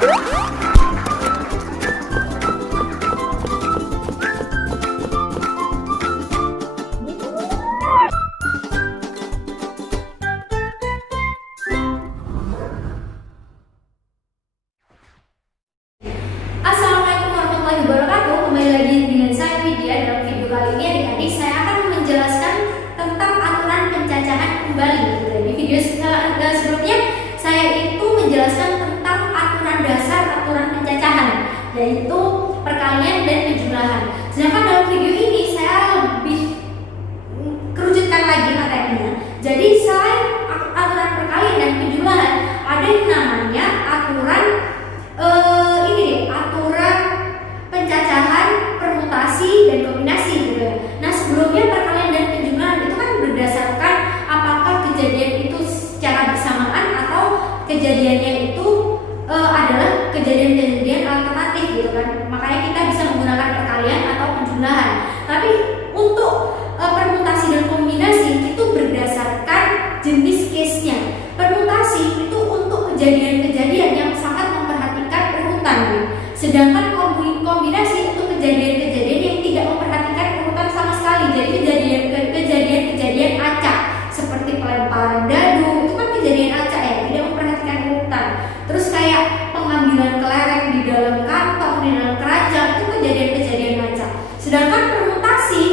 Assalamualaikum warahmatullahi wabarakatuh. Kembali lagi dengan saya Widya. Dalam video kali ini adik-adik saya akan menjelaskan tentang aturan pencacahan kembali. Di video sebelumnya saya itu menjelaskan tentang aturan dasar aturan pencacahan, yaitu perkalian dan penjumlahan. Sedangkan dalam video ini saya lebih kerucutkan lagi materinya. Jadi selain aturan perkalian dan penjumlahan, ada yang namanya aturan aturan pencacahan, permutasi, dan kombinasi gitu ya. Nah, sebelumnya perkalian dan penjumlahan itu kan berdasarkan apakah kejadian itu secara bersamaan atau kejadiannya itu adalah kejadian-kejadian alternatif gitu kan. Makanya kita bisa menggunakan perkalian atau penjumlahan. Tapi untuk permutasi dan kombinasi itu berdasarkan jenis case-nya. Permutasi itu untuk kejadian-kejadian yang sangat memperhatikan urutan, sedangkan kombinasi untuk kejadian-kejadian yang tidak memperhatikan urutan sama sekali. Jadi kejadian-kejadian acak seperti pelemparan dadu itu kan kejadian acak ya, tidak memperhatikan urutan. Terus kayak pengambilan kelereng di dalam kantong, di dalam keranjang, itu kejadian-kejadian acak. Sedangkan permutasi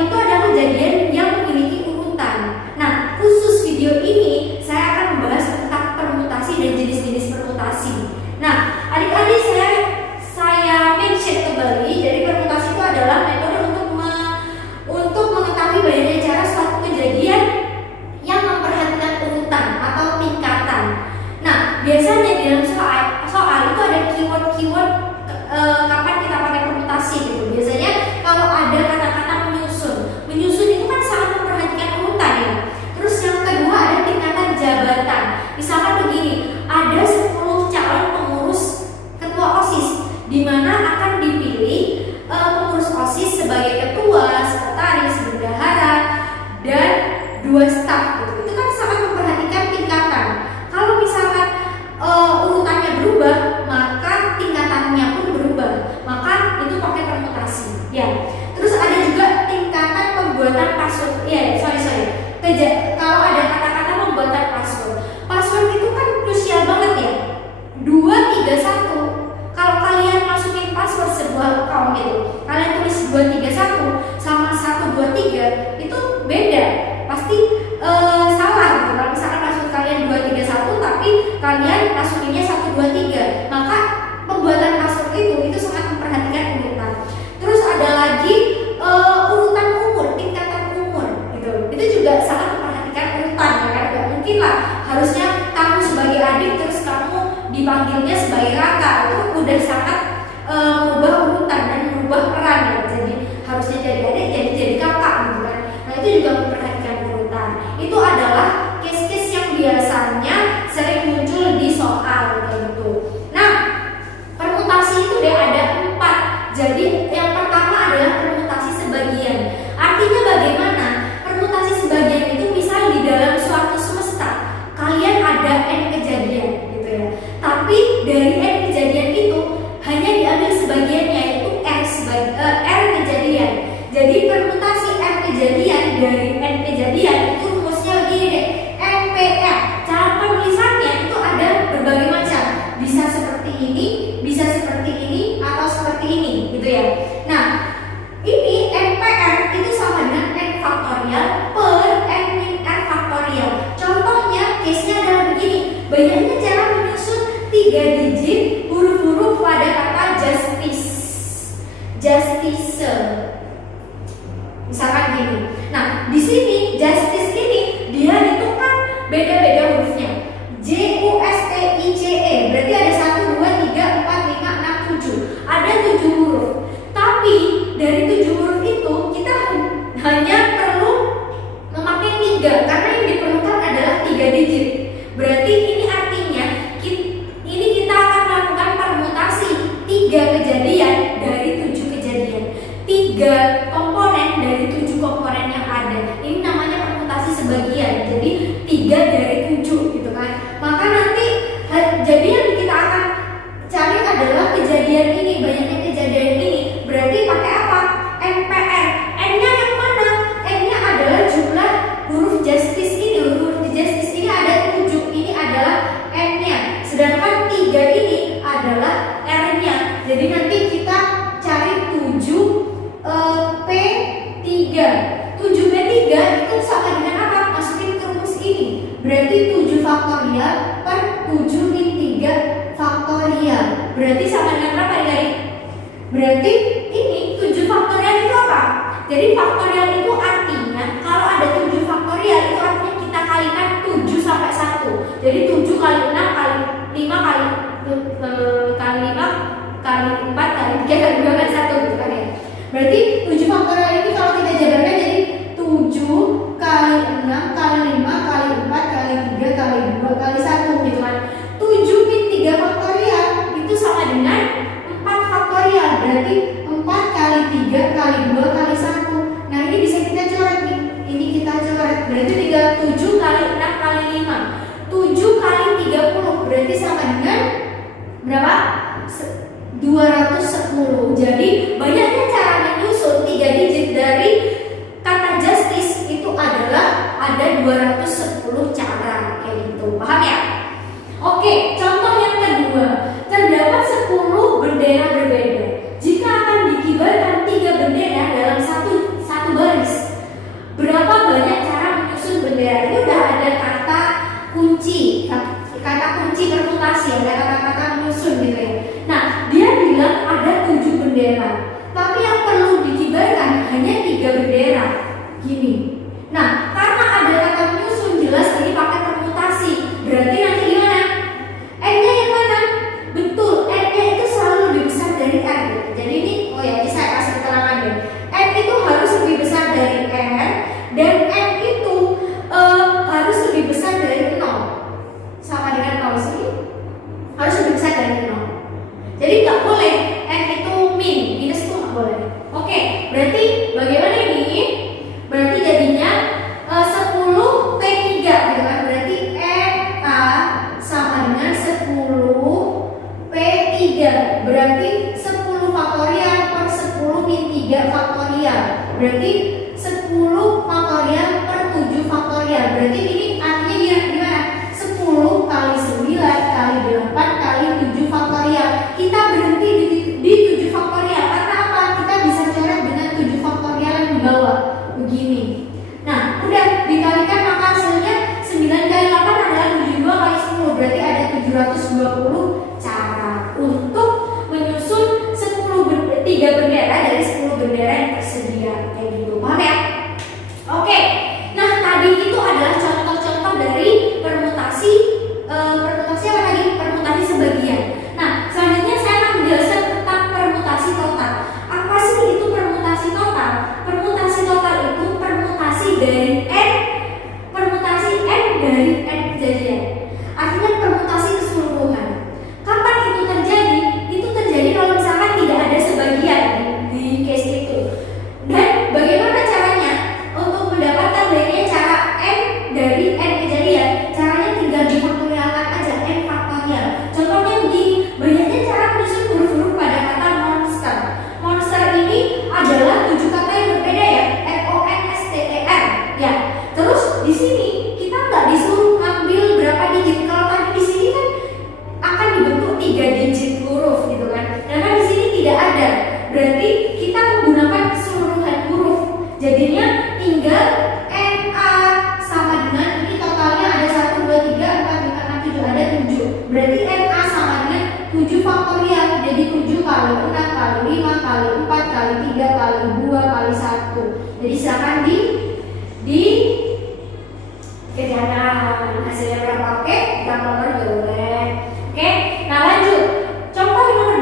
itu adalah kejadian yang memiliki urutan. Nah, khusus video ini saya akan membahas tentang permutasi dan jenis-jenis permutasi. Nah, adik-adik saya mention kembali. Jadi permutasi itu adalah metode untuk mengetahui banyaknya cara suatu kejadian yang memperhatikan urutan atau tingkatan. Nah, biasanya di dalam soal itu ada keyword kapan kita pakai permutasi gitu. Biasanya kalau ada kata-kata menyusun itu kan sangat memperhatikan urutan ya. Terus yang kedua ada tingkatan jabatan. Misalkan begini, ada 10 calon pengurus ketua OSIS, di mana akan dipilih pengurus OSIS sebagai ketua, sekretaris, bendahara, dan 2 staf gitu. Itu kan sangat memperhatikan tingkatan. Kalau misalkan urutannya berubah, maka tingkatannya pun berubah. Maka itu pakai permutasi ya. Terus ada juga tingkatan pembuatan password. Kalau ada kata-kata pembuatan password. Password itu kan krusial banget ya. 2, 3, 1. Kalau kalian masukin password sebuah account gitu, kalian tulis 2, 3, 1 sama 1, 2, 3 itu beda. Pasti salah gitu. Kalau misalkan password kalian 2, 3, 1 tapi kalian masukinnya 1, 2, 3, maka pembuatan password itu sangat memperhatikan urutan. Terus ada lagi urutan umur, tingkatan umur gitu. Itu juga sangat memperhatikan urutan ya kan. Gak mungkin lah harusnya kamu sebagai adik terus kamu dipanggilnya sebagai kakak. Itu udah sangat merubah urutan dan merubah peran ya. Jadi harusnya jadi adik jadi kakak gitu kan. Nah, itu juga memperhatikan urutan. Itu adalah case-case yang biasanya sering muncul di soal gitu. Nah, permutasi itu ada 4. Jadi yang pertama adalah permutasi sebagian. Artinya bagaimana? Permutasi sebagian itu misal di dalam suatu semesta kalian ada n kejadian gitu ya. Tapi dari n kejadian itu hanya diambil sebagiannya, yaitu r kejadian. Jadi permutasi r kejadian dari n kejadian itu rumusnya begini deh, NPR. Cara penulisannya itu ada berbagai macam. Bisa seperti ini, bisa seperti ini, atau seperti ini gitu ya. Nah, ini NPR itu sama dengan n faktorial per n min r faktorial. Contohnya, case-nya adalah begini. Banyaknya cara menyusun 3 digit huruf-huruf pada kata justice. Misalkan gini. Nah, di sini justice ini dia itu kan beda-beda hurufnya. JUSTICE berarti ada 1, 2, 3, 4, 5, 6, 7. Ada 7 huruf. Tapi dari 7 huruf itu kita hanya perlu memakai 3 karena yang diperlukan adalah 3 digit. Berarti ini artinya kita akan melakukan permutasi 3 kejadian dari 7 kejadian. 3 komponen dari 7 komponen yang ada. Ini namanya permutasi sebagian. Jadi 3 dari 7 berapa? 210. Jadi banyaknya cara menyusun 3 digit dari kata justice itu adalah ada 210 cara kayak gitu. Paham ya? Oke, contoh yang kedua. Terdapat 10 bendera berbeda. Jika akan dikibarkan 3 bendera dalam satu baris, berapa banyak cara menyusun bendera? Ini udah ada kata kunci permutasi, ada kata-kata menyusun gitu ya. Nah, dia bilang ada 7 bendera, tapi yang perlu dikibarkan hanya 3 bendera. Gini. Nah, karena ada kata menyusun, jelas ini pakai permutasi. Berarti nanti gimana? N-nya yang mana? Betul, N-nya itu selalu lebih besar dari R. Jadi ini, ini saya kasih keterangan deh. N itu harus lebih besar dari R, dan N itu harus lebih besar dari 0. Sama dengan 0 sini, harus lebih besar dari 0. Jadi nggak boleh N itu minus itu nggak boleh. Oke, berarti bagaimana ini? Berarti jadinya 10 P3 gitu kan. Berarti NA sama dengan 10 P3. Berarti 10 faktorial per 10 min 3 faktorial. Berarti 10 faktorial per 7 faktorial. Berarti ini artinya gimana? 10 kali 9 kali 8 kali 7 faktorial. Kita berhenti di 7 faktorial karena apa? Kita bisa coret dengan 7 faktorial yang di bawah begini. Nah, udah dikalikan maka hasilnya 9 kali 8 adalah 72 kali 10. Berarti ada 720 cara untuk menyusun 3 bendera dari 10 bendera yang tersedia kayak gitu. Paham ya? Oke. Nah, tadi itu adalah contoh-contoh dari permutasi apa tadi? Permutasi sebagian. Nah, selanjutnya saya akan menjelaskan tentang permutasi total. Apa sih itu permutasi total? Permutasi total itu permutasi dari N dari N kejadian. Artinya permutasi keseluruhan. Kapan itu terjadi? Itu terjadi kalau misalkan tidak ada sebagian di case itu. Dan bagaimana caranya untuk mendapatkan banyaknya cara N dari N kejadian? Caranya tinggal difaktorialkan aja, N faktorial. Contohnya begini, banyaknya cara menyusun huruf-huruf pada kata monster. Monster ini adalah 7 kata yang berbeda ya, MONSTER ya. Terus di sini kita nggak disuruh ngambil berapa digit. Kalau tadi di sini kan akan dibentuk 3 digit huruf gitu kan. Karena di sini tidak ada. Berarti kita menggunakan keseluruhan huruf. Jadinya tinggal NA sama dengan ini totalnya ada 1 2 3 4 5 6 7 ada 7. Berarti NA sama dengan 7 faktorial. Jadi 7 kali 6 kali 5 kali 4 kali 3 kali 2 kali 1. Jadi silakan di kerjakan hasilnya berapa. Oke, kita nomor boleh. Oke, nah lanjut. Contoh yang nomor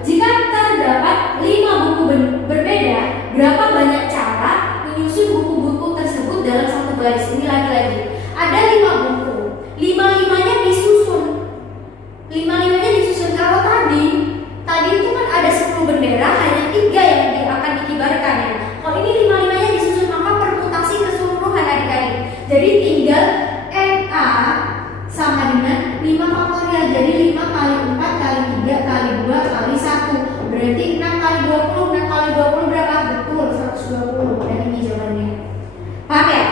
2. Jika terdapat 5 buku berbeda, berapa banyak cara menyusun buku-buku tersebut dalam satu baris? Ini lagi-lagi. Ada 5 buku. 5-5-nya disusun. 5-5-nya disusun. Kalau tadi itu kan ada 10 bendera, hanya 3 yang akan dikibarkan ya. Kalau ini 5-5-nya disusun, maka permutasi keseluruhan adik-adik. Jadi tinggal NA sama dengan 5 faktorial. Jadi 5 kali 4 kali 3 kali 2 kali 1. Berarti 6 kali 20. 6 kali 20 berapa? Betul, 120. Dan ini jawabannya. Paham ya?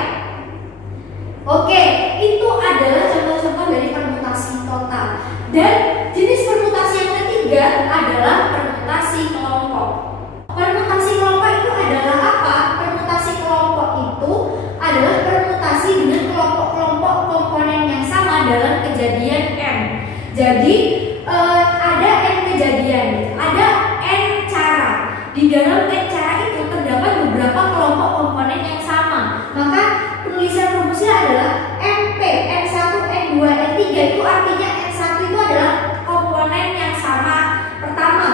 Oke, itu adalah contoh-contoh dari permutasi total. Dan jenis permutasi yang ketiga adalah permutasi kelompok. Permutasi kelompok itu adalah apa? Permutasi kelompok itu adalah permutasi dengan kelompok-kelompok komponen yang sama dalam kejadian M. Jadi ada N kejadian, ada N cara. Di dalam N cara itu terdapat beberapa kelompok komponen yang sama. Maka penulisan rumusnya adalah MP, N1, N2, N3. Itu artinya N1 itu adalah komponen yang sama. Pertama,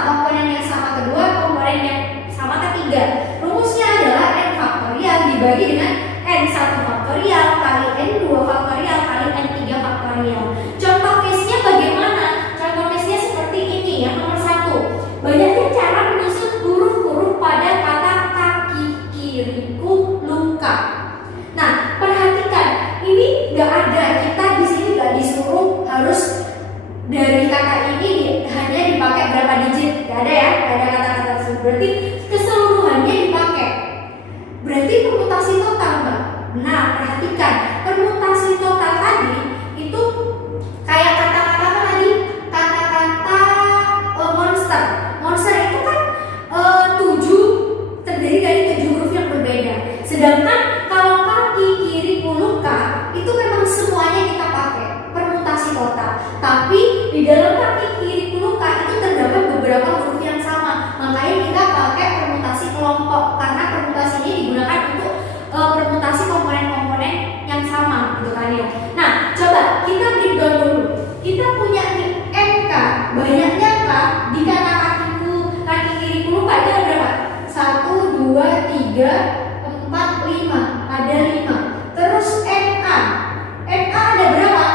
3, 4, 5. Ada 5. Terus NA. NA ada berapa?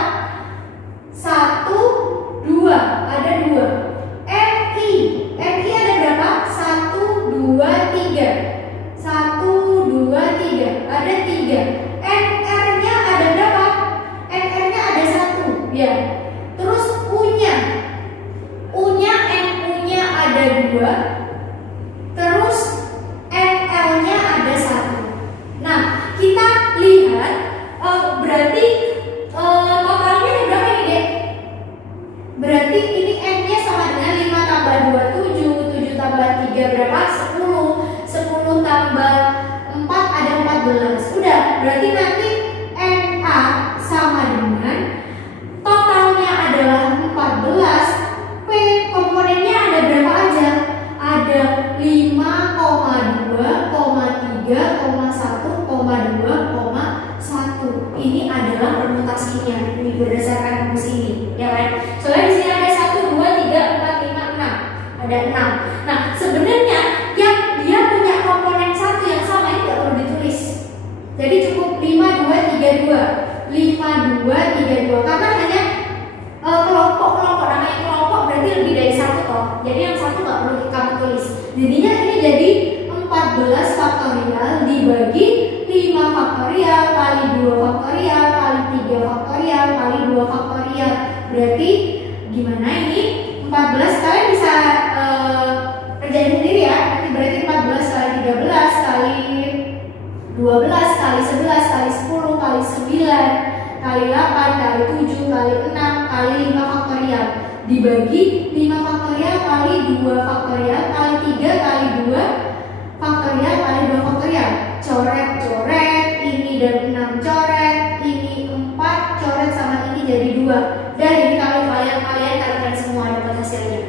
1, 2. Ada 2. NI. NI ada berapa? 1, 2, 3. 1, 2, 3. Ada 3. NR-nya ada berapa? NR-nya ada 1. Ya. Terus U-nya. U-nya, NU-nya ada 2. Terus NL-nya ada 1. Nah, kita lihat berarti totalnya ada berapa ini, Dek? Berarti ini N-nya sama dengan 5 tambah 2, 7. 7 tambah 3 berapa? 10. 10 tambah 4 ada 14. Udah, berarti nanti NA sama dengan totalnya adalah 14. P komponennya ada berapa aja? Ada 5,2, 3,1, 2,1. Ini adalah permutasinya. Ini berdasarkan rumus ini, ya kan? Soalnya di sini ada 1, 2, 3, 4, 5, 6. Ada 6. Nah, sebenarnya yang dia punya komponen 1 yang sama ini tidak perlu ditulis. Jadi cukup 5, 2, 3, 2. 5, 2, 3, 2. Karena hanya kelompok-kelompok, namanya kelompok berarti lebih dari 1 toh. Jadi yang 1 nggak perlu kamu tulis. Jadinya ini jadi 14 faktorial dibagi 5 faktorial kali 2 faktorial kali 3 faktorial kali 2 faktorial. Berarti gimana ini? 14 kalian bisa kerjain sendiri ya. Nanti berarti 14 kali 13 kali 12 kali 11 kali 10 kali 9 kali 8 kali 7 kali 6 kali 5 faktorial dibagi 5 faktorial kali 2 faktorial kali 3 kali 2 faktorial kali 2 faktorial. Coret-coret, ini dan 6 coret, ini 4 coret sama ini jadi 2. Dan ini kalau kalian kalikan semua dapat hasilnya.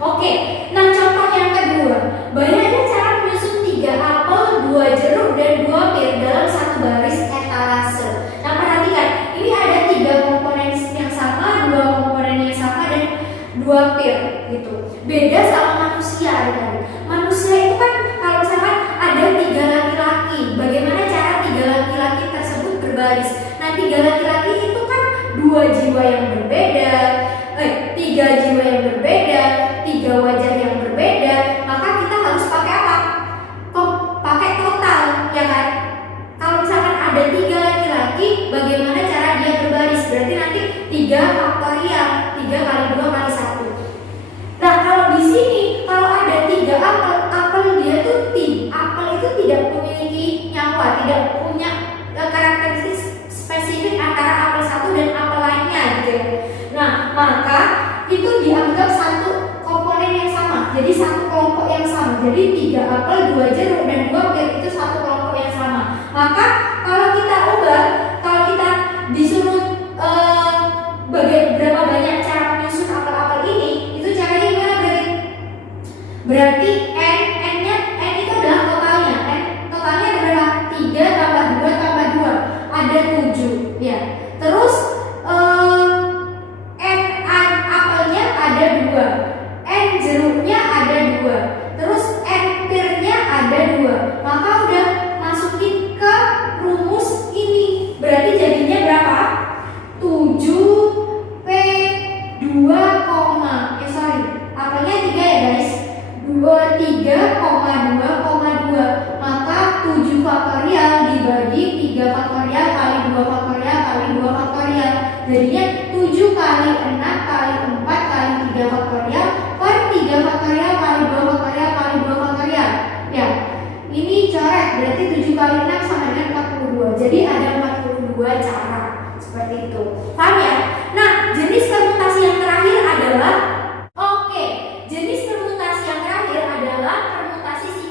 Oke. Nah, contoh yang kedua, banyaknya cara menyusun 3 apel, 2 jeruk dan 2 pir dalam satu baris etalase. Nah, perhatikan, ini ada 3 komponen yang sama, 2 komponen yang sama dan 2 pir gitu. Beda sama manusia kan. Manusia itu kan kalau misalkan ada 3 laki-laki, bagaimana cara 3 laki-laki tersebut berbaris? Nah, 3 laki-laki itu kan 2 jiwa yang berbeda, 3 jiwa yang berbeda, 3 wajah yang berbeda, maka kita harus pakai apa? Pakai total, ya kan? Kalau misalkan ada 3 laki-laki, bagaimana cara dia berbaris? Berarti nanti 3 faktorial, 3 kali 2 kali 1. Nah, kalau di sini kalau ada 3 apel dia tuh apel itu tidak memiliki nyawa, tidak punya karakteristik spesifik antara apel satu dan apel lainnya gitu ya. Nah, maka itu dianggap satu komponen yang sama. Jadi satu kelompok yang sama. Jadi 3 apel, 2 jeruk dan 2 pir itu satu kelompok yang sama. Maka kalau kita ubah, kalau kita disuruh berapa banyak cara menyusun apel-apel ini, itu caranya gimana berarti? Berarti N itu adalah totalnya. Totalnya ada berapa? 3 tambah 2 tambah 2. Ada 7 ya. Terus N apelnya ada 2. N jeruknya ada 2. Terus N pirnya ada 2. Maka udah masukin ke rumus ini. Berarti jadinya berapa? 7 P 2, apelnya 3 ya guys. 23,2,2. Maka 7 faktorial dibagi 3 faktorial kali 2 faktorial kali 2 faktorial. Jadinya 7 kali 6 kali 4 kali 3 faktorial per 3 faktorial kali 2 faktorial kali 2 faktorial. Ya, ini coret berarti 7 kali 6 sama dengan 42. Jadi ada 42 cara seperti itu. Paham ya? Nah, jenis permutasi yang terakhir adalah jenis permutasi yang terakhir adalah permutasi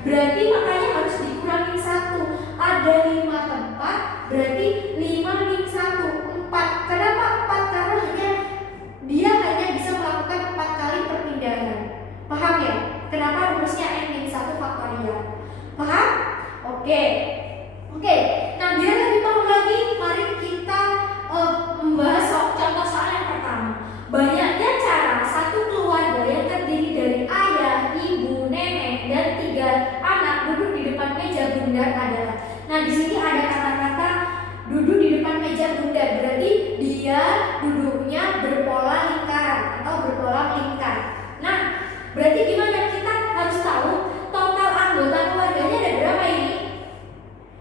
Berarti makanya harus dikurangi 1. Ada 5 tempat, berarti 5 min 1, 4. Kenapa 4? Karena dia hanya bisa melakukan 4 kali perpindahan. Paham ya? Kenapa rumusnya n min 1 faktorial? Paham? Oke. Nah, biar lebih paham lagi, mari kita membahas contoh soal yang pertama. Banyaknya cara satu keluarga yang terdiri dari ayah, ibu, nenek, dan 3 anak duduk di depan meja bundar adalah. Nah, di sini ada kata-kata duduk di depan meja bundar, berarti dia duduknya berpola lingkaran atau berpola melingkar. Nah, berarti gimana? Kita harus tahu total anggota keluarganya ada berapa ini?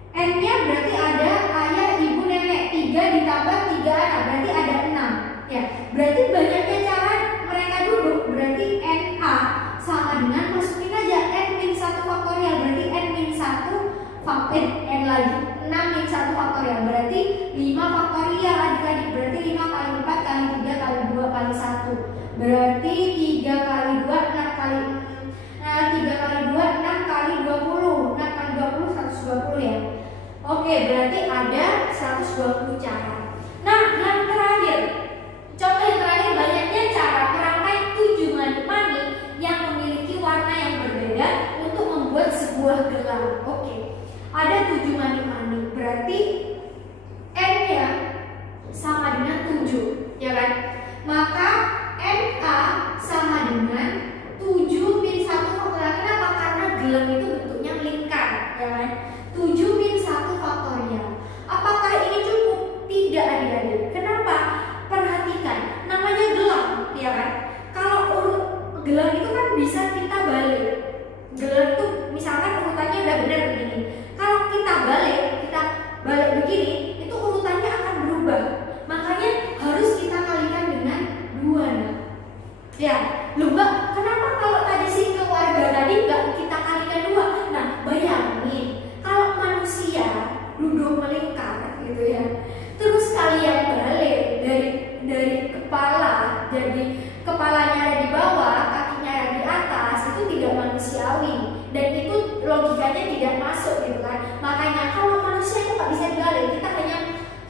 N-nya berarti ada ayah, ibu, nenek, 3 ditambah 3 anak, berarti ada 6. Ya, berarti banyaknya cara mereka duduk, berarti NA sama dengan masukin aja N min 1 faktorial, berarti N min 1 N lagi 6 min 1 faktorial, berarti 5 faktorial adik-adik, berarti 5 kali 4 kali 3 kali 2 kali 1, berarti 3 kali 2 6 kali 3 kali 2 6 kali 20, 6 kali 20 120 ya. Oke, berarti ada 120 cara. Nah, yang terakhir, contoh yang terakhir, banyaknya cara merangkai 7 mani-mani yang memiliki warna yang berbeda untuk membuat sebuah gelang. Oke, ada 7 mani-mani, berarti N-nya sama dengan 7, ya kan? Maka NA sama dengan 7 min 1 faktorial. Kenapa? Karena gelang itu bentuknya melingkar, ya kan? 7 min 1 faktorial. Apakah ini cukup? Tidak, adik-adik. Kenapa? Perhatikan, namanya gelang, ya kan? Kalau gelang itu kan bisa kita balik. Gelang itu misalkan urutannya udah benar begini. Kalau kita balik begini, itu urutannya akan berubah. Makanya harus kita kalikan dengan 2. Nah. Ya, lupa. Kenapa kalau tadi si keluarga tadi nggak kita kalikan 2? Nah, bayangin kalau manusia duduk melingkar gitu ya. Terus kalian balik dari kepala, jadi kepalanya ada di bawah, kakinya ada di atas, itu tidak manusiawi dan itu logikanya tidak masuk gitu kan. Makanya kalau manusia itu nggak bisa dibalik,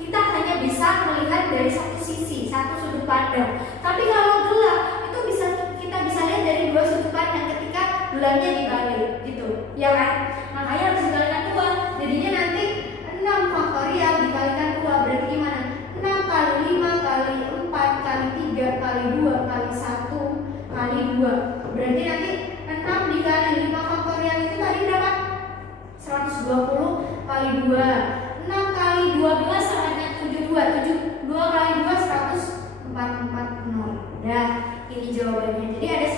kita hanya bisa melihat dari satu sisi, satu sudut pandang. Tapi kalau gelang itu kita bisa lihat dari 2 sudut pandang ketika gelangnya dibalik gitu, ya kan? Makanya harus dikalikan 2. Jadinya nanti 6 faktorial dikalikan 2 berarti gimana? 6 kali 5 kali 4 kali 3 kali 2 kali 1 kali 2. Berarti nanti 6 dikali 5 faktorial itu tadi berapa? 120 kali 2. 6 kali 12 sama dengan 72. 2 kali 2 100 440. Dah, ini jawabannya. Jadi ada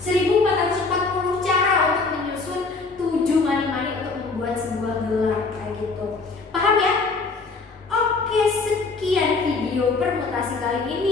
1440 cara untuk menyusun 7 mani-mani untuk membuat sebuah gelang kayak gitu. Paham ya? Oke, sekian video permutasi kali ini.